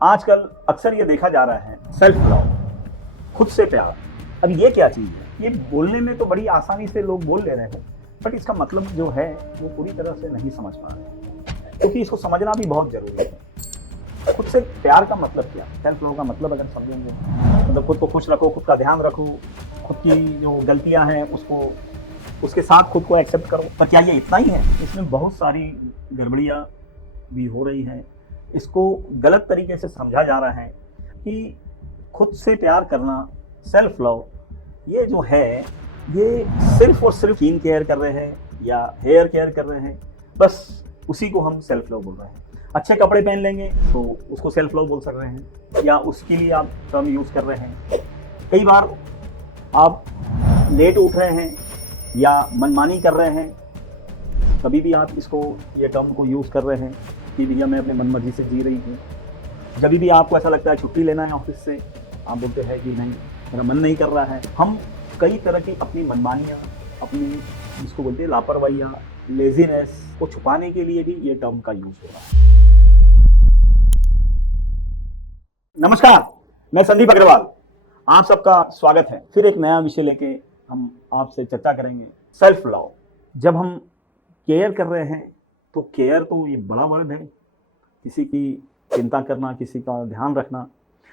आजकल अक्सर ये देखा जा रहा है सेल्फ लव, खुद से प्यार। अब ये क्या चीज़ है? ये बोलने में तो बड़ी आसानी से लोग बोल ले रहे हैं, बट इसका मतलब जो है वो पूरी तरह से नहीं समझ पा रहे हैं, क्योंकि इसको समझना भी बहुत जरूरी है। खुद से प्यार का मतलब क्या? सेल्फ लव का मतलब अगर समझेंगे, मतलब खुद को खुश रखो, खुद का ध्यान रखो, खुद की जो गलतियां हैं उसको उसके साथ खुद को एक्सेप्ट करो। पर क्या ये इतना ही है? इसमें बहुत सारी गड़बड़ियाँ भी हो रही हैं। इसको गलत तरीके से समझा जा रहा है कि खुद से प्यार करना, सेल्फ लव, ये जो है ये सिर्फ और सिर्फ स्किन केयर कर रहे हैं या हेयर केयर कर रहे हैं, बस उसी को हम सेल्फ लव बोल रहे हैं। अच्छे कपड़े पहन लेंगे तो उसको सेल्फ लव बोल सक रहे हैं, या उसके लिए आप टर्म यूज़ कर रहे हैं। कई बार आप लेट उठ रहे हैं या मनमानी कर रहे हैं, कभी भी आप इसको ये टर्म को यूज़ कर रहे हैं कि भैया मैं अपने मनमर्जी से जी रही हूँ। जब भी आपको ऐसा लगता है छुट्टी लेना है ऑफिस से, आप बोलते हैं कि नहीं मेरा मन नहीं कर रहा है। हम कई तरह की अपनी मनमानियाँ, अपनी जिसको बोलते हैं लापरवाहियाँ, लेजीनेस को छुपाने के लिए भी ये टर्म का यूज़ हो रहा है। नमस्कार, मैं संदीप अग्रवाल, आप सबका स्वागत है। फिर एक नया विषय लेके हम आपसे चर्चा करेंगे, सेल्फ लव। जब हम केयर कर रहे हैं तो केयर तो ये बड़ा वर्ड है, किसी की चिंता करना, किसी का ध्यान रखना,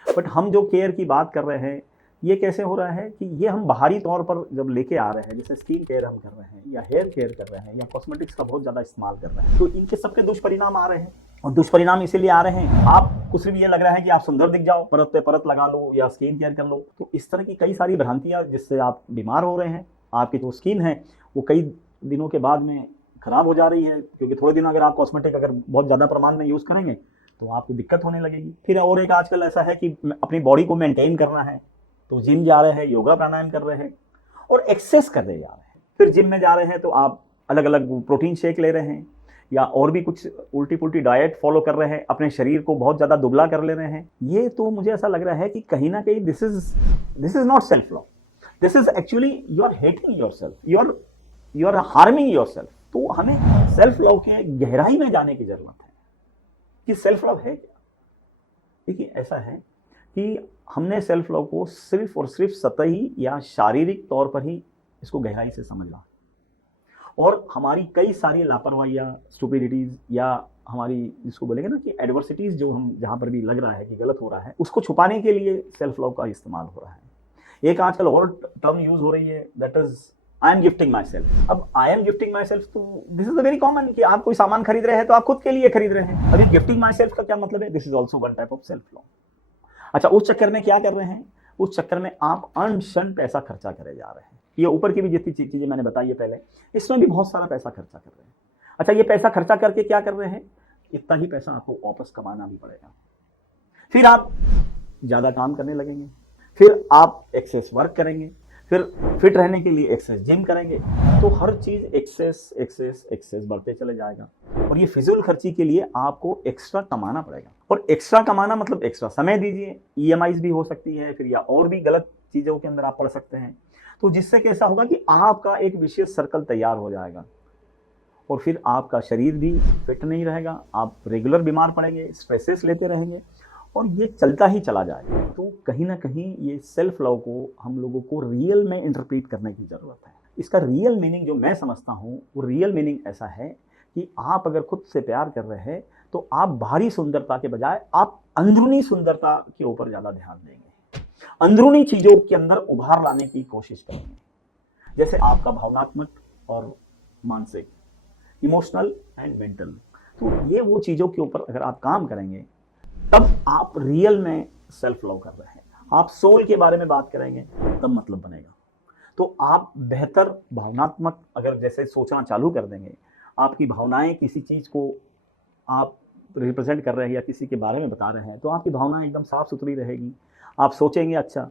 बट हम जो केयर की बात कर रहे हैं ये कैसे हो रहा है कि ये हम बाहरी तौर पर जब लेके आ रहे हैं, जैसे स्किन केयर हम कर रहे हैं या हेयर केयर कर रहे हैं या कॉस्मेटिक्स का बहुत ज़्यादा इस्तेमाल कर रहे हैं, तो इनके सबके दुष्परिणाम आ रहे हैं। और दुष्परिणाम इसीलिए आ रहे हैं, आपको सिर्फ ये लग रहा है कि आप सुंदर दिख जाओ, परत पे परत लगा लो या स्किन केयर कर लो, तो इस तरह की कई सारी भ्रांतियाँ जिससे आप बीमार हो रहे हैं। आपकी जो स्किन है वो कई दिनों के बाद में खराब हो जा रही है, क्योंकि थोड़े दिन अगर आप कॉस्मेटिक अगर बहुत ज़्यादा प्रमाण में यूज़ करेंगे तो आपको दिक्कत होने लगेगी। फिर और एक आजकल ऐसा है कि अपनी बॉडी को मेंटेन करना है तो जिम जा रहे हैं, योगा प्राणायाम कर रहे हैं और एक्सेस करने जा रहे हैं। फिर जिम में जा रहे हैं तो आप अलग अलग प्रोटीन शेक ले रहे हैं या और भी कुछ उल्टी पुल्टी डाइट फॉलो कर रहे हैं, अपने शरीर को बहुत ज़्यादा दुबला कर ले रहे हैं। ये तो मुझे ऐसा लग रहा है कि कहीं ना कहीं this is not self love, this is actually you are hating your self, you are harming your self. तो हमें सेल्फ लव के गहराई में जाने की जरूरत है कि सेल्फ लव है क्या। देखिए ऐसा है कि हमने सेल्फ लव को सिर्फ और सिर्फ सतही या शारीरिक तौर पर ही इसको गहराई से समझना, और हमारी कई सारी लापरवाहियाँ, स्टुपिडिटीज या हमारी जिसको बोलेंगे ना कि एडवर्सिटीज जो हम जहाँ पर भी लग रहा है कि गलत हो रहा है, उसको छुपाने के लिए सेल्फ लव का इस्तेमाल हो रहा है। एक आजकल और टर्म यूज हो रही है, that is I am gifting my self. अब I am gifting my self, तो this is a very common कि आप कोई सामान खरीद रहे हैं तो आप खुद के लिए खरीद रहे हैं। अभी गिफ्टिंग माई सेल्फ का क्या मतलब है? This is also one type of self love. अच्छा, उस चक्कर में क्या कर रहे हैं? उस चक्कर में आप अनशन पैसा खर्चा करे जा रहे हैं। ये ऊपर की भी जितनी चीजें मैंने बताई है पहले, इसमें भी बहुत सारा पैसा खर्चा कर रहे हैं। अच्छा, ये पैसा खर्चा करके क्या कर रहे हैं? इतना ही पैसा आपको वापस कमाना भी पड़ेगा। फिर आप ज्यादा काम करने लगेंगे, फिर आप एक्सेस वर्क करेंगे, फिर फिट रहने के लिए एक्सेस जिम करेंगे, तो हर चीज एक्सेस एक्सेस एक्सेस बढ़ते चले जाएगा। और ये फिजूल खर्ची के लिए आपको एक्स्ट्रा कमाना पड़ेगा, और एक्स्ट्रा कमाना मतलब एक्स्ट्रा समय दीजिए, ईएमआईज भी हो सकती है, फिर या और भी गलत चीजों के अंदर आप पड़ सकते हैं। तो जिससे कैसा होगा कि आपका एक विशेष सर्कल तैयार हो जाएगा, और फिर आपका शरीर भी फिट नहीं रहेगा, आप रेगुलर बीमार पड़ेंगे, स्ट्रेसेस लेते रहेंगे, और ये चलता ही चला जाएगा। तो कहीं ना कहीं ये सेल्फ लव को हम लोगों को रियल में इंटरप्रेट करने की ज़रूरत है। इसका रियल मीनिंग जो मैं समझता हूँ, वो रियल मीनिंग ऐसा है कि आप अगर खुद से प्यार कर रहे हैं तो आप बाहरी सुंदरता के बजाय आप अंदरूनी सुंदरता के ऊपर ज़्यादा ध्यान देंगे, अंदरूनी चीज़ों के अंदर उभार लाने की कोशिश करेंगे। जैसे आपका भावनात्मक और मानसिक, इमोशनल एंड मेंटल, तो ये वो चीज़ों के ऊपर अगर आप काम करेंगे तब आप रियल में सेल्फ लव कर रहे हैं। आप सोल के बारे में बात करेंगे तब मतलब बनेगा। तो आप बेहतर भावनात्मक अगर जैसे सोचना चालू कर देंगे, आपकी भावनाएं किसी चीज़ को आप रिप्रेजेंट कर रहे हैं या किसी के बारे में बता रहे हैं, तो आपकी भावनाएं एकदम साफ सुथरी रहेगी, आप सोचेंगे अच्छा,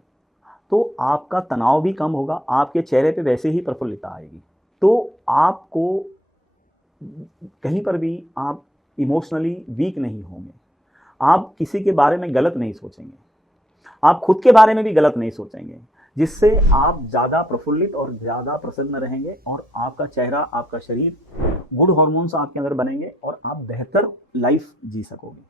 तो आपका तनाव भी कम होगा, आपके चेहरे पे वैसे ही प्रफुल्लता आएगी। तो आपको कहीं पर भी आप इमोशनली वीक नहीं होंगे, आप किसी के बारे में गलत नहीं सोचेंगे, आप खुद के बारे में भी गलत नहीं सोचेंगे, जिससे आप ज़्यादा प्रफुल्लित और ज़्यादा प्रसन्न रहेंगे, और आपका चेहरा, आपका शरीर, गुड हार्मोन्स आपके अंदर बनेंगे और आप बेहतर लाइफ जी सकोगे।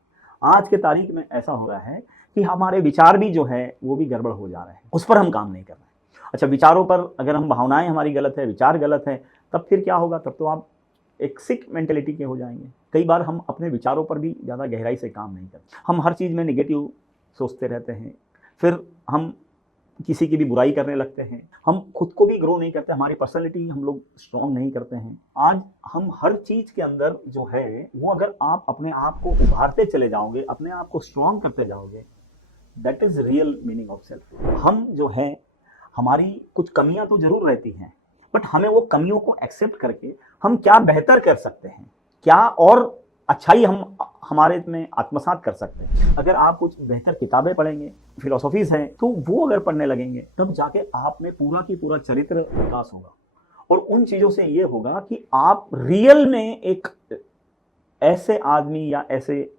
आज के तारीख में ऐसा हो रहा है कि हमारे विचार भी जो है वो भी गड़बड़ हो जा रहे हैं, उस पर हम काम नहीं कर रहे हैं। अच्छा, विचारों पर अगर हम भावनाएं हमारी गलत है, विचार गलत है, तब फिर क्या होगा? तब तो आप एक सिक मेंटेलिटी के हो जाएंगे। कई बार हम अपने विचारों पर भी ज़्यादा गहराई से काम नहीं करते, हम हर चीज़ में नेगेटिव सोचते रहते हैं, फिर हम किसी की भी बुराई करने लगते हैं, हम खुद को भी ग्रो नहीं करते, हमारी पर्सनैलिटी हम लोग स्ट्रॉन्ग नहीं करते हैं। आज हम हर चीज़ के अंदर जो है वो अगर आप अपने आप को उभारते चले जाओगे, अपने आप को स्ट्रॉन्ग करते जाओगे, that is real meaning of self. हम जो है, हमारी कुछ कमियां तो जरूर रहती हैं, बट हमें वो कमियों को एक्सेप्ट करके हम क्या बेहतर कर सकते हैं, क्या और अच्छाई हम हमारे में आत्मसात कर सकते हैं। अगर आप कुछ बेहतर किताबें पढ़ेंगे, फिलोसॉफीज हैं, तो वो अगर पढ़ने लगेंगे तब जाके आप में पूरा की पूरा चरित्र विकास होगा। और उन चीज़ों से ये होगा कि आप रियल में एक ऐसे आदमी या ऐसे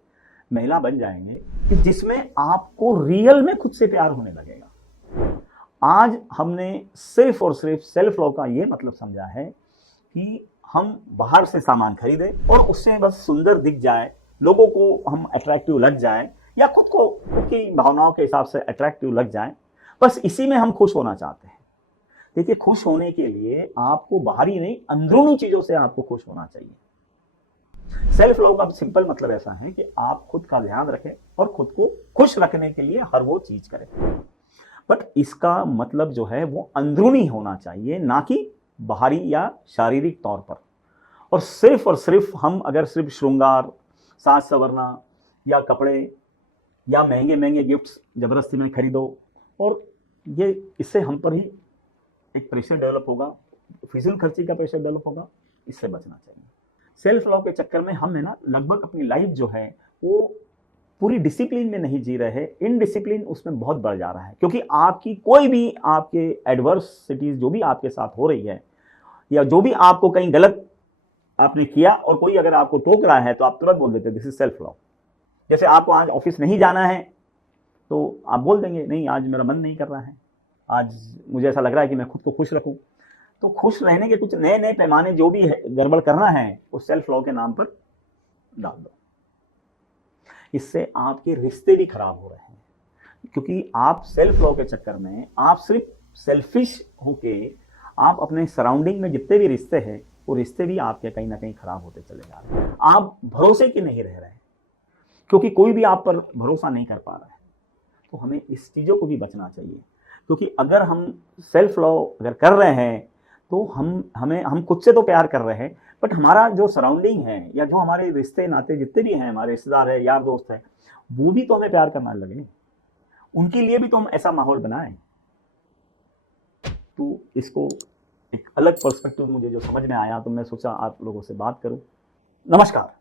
महिला बन जाएंगे कि जिसमें आपको रियल में खुद से प्यार होने लगेगा। आज हमने सिर्फ और सिर्फ सेल्फ लव का ये मतलब समझा है कि हम बाहर से सामान खरीदें और उससे बस सुंदर दिख जाए, लोगों को हम अट्रैक्टिव लग जाए, या खुद की भावनाओं के हिसाब से अट्रैक्टिव लग जाए, बस इसी में हम खुश होना चाहते हैं। देखिए, खुश होने के लिए आपको बाहरी नहीं, अंदरूनी चीजों से आपको खुश होना चाहिए। सेल्फ लव का सिंपल मतलब ऐसा है कि आप खुद का ध्यान रखें और खुद को खुश रखने के लिए हर वो चीज करें, बट इसका मतलब जो है वो अंदरूनी होना चाहिए, ना कि बाहरी या शारीरिक तौर पर। और सिर्फ हम अगर सिर्फ श्रृंगार, साज सवरना या कपड़े या महंगे महंगे गिफ्ट्स जबरदस्ती में खरीदो, और ये इससे हम पर ही एक प्रेशर डेवलप होगा, फिजूल खर्ची का प्रेशर डेवलप होगा, इससे बचना चाहिए। सेल्फ लव के चक्कर में हम है ना लगभग अपनी लाइफ जो है वो पूरी डिसिप्लिन में नहीं जी रहे, इनडिसिप्लिन उसमें बहुत बढ़ जा रहा है। क्योंकि आपकी कोई भी आपके एडवर्सिटीज जो भी आपके साथ हो रही है, या जो भी आपको कहीं गलत आपने किया और कोई अगर आपको टोक रहा है, तो आप तुरंत बोल देते दिस इज सेल्फ लव। जैसे आपको आज ऑफिस नहीं जाना है तो आप बोल देंगे नहीं, आज मेरा मन नहीं कर रहा है, आज मुझे ऐसा लग रहा है कि मैं खुद को खुश रखूं। तो खुश रहने के कुछ नए नए पैमाने जो भी है गड़बड़ करना है, वो सेल्फ लव के नाम पर डाल दो। इससे आपके रिश्ते भी खराब हो रहे हैं, क्योंकि आप सेल्फ लव के चक्कर में आप सिर्फ सेल्फिश होके आप अपने सराउंडिंग में जितने भी रिश्ते हैं वो रिश्ते भी आपके कहीं ना कहीं खराब होते चले जा रहे हैं। आप भरोसे के नहीं रह रहे हैं, क्योंकि कोई भी आप पर भरोसा नहीं कर पा रहा है। तो हमें इस चीज़ों को भी बचना चाहिए, क्योंकि अगर हम सेल्फ लव अगर कर रहे हैं तो हम खुद से तो प्यार कर रहे हैं, बट हमारा जो सराउंडिंग है या जो हमारे रिश्ते नाते जितने भी हैं, हमारे रिश्तेदार है, यार दोस्त है, वो भी तो हमें प्यार करना लगे, उनके लिए भी तो हम ऐसा माहौल बनाएं। तो इसको एक अलग पर्सपेक्टिव मुझे जो समझ में आया, तो मैं सोचा आप लोगों से बात करूं। नमस्कार।